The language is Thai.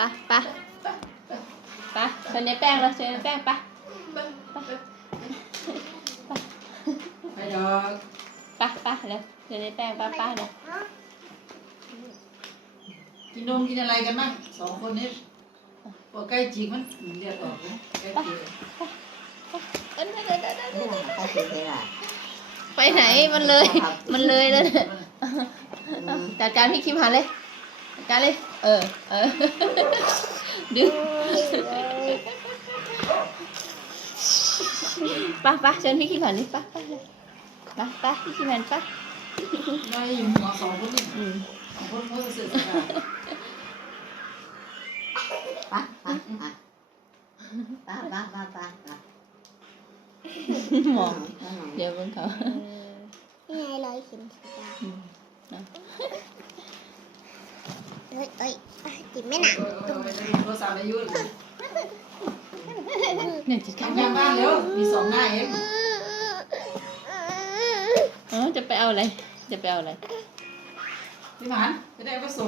ไปไปไปเชิญในแป้งแล้วเชิญในแป้งไปไปดอกไปไปเร็วเชิญในแป้งไปไปเร็วกินนมกินอะไรกันบ้างสองคนนี้พอใกล้จริงมันเรียกออกนะใกล้จริงไปไหนมันเลย มันเลยแล้วเนี่ยจัดการพี่คิมหันเลยจัด การเลยเออ เออ ดึงไปไปเชิญพี่คิมหันนี่ไปไปเลยไปไปพี่คิมหันไปได้อยู่หัวสองคนนี่อืมสองคนเขาจะสื่อสารมองเดี๋ยวมันเขานี่ไงรอยเข็มสีดอืมนะำเฮ้ยเอ้ยจินไม่หนักโทรศัพท์อายุเลยเนี่ยจัดการทำงานบ้านแล้วมีสองหน้าเองเออจะไปเอาอะไร จะไปเอาอะไรพี่หมานไปได้ไปส่ง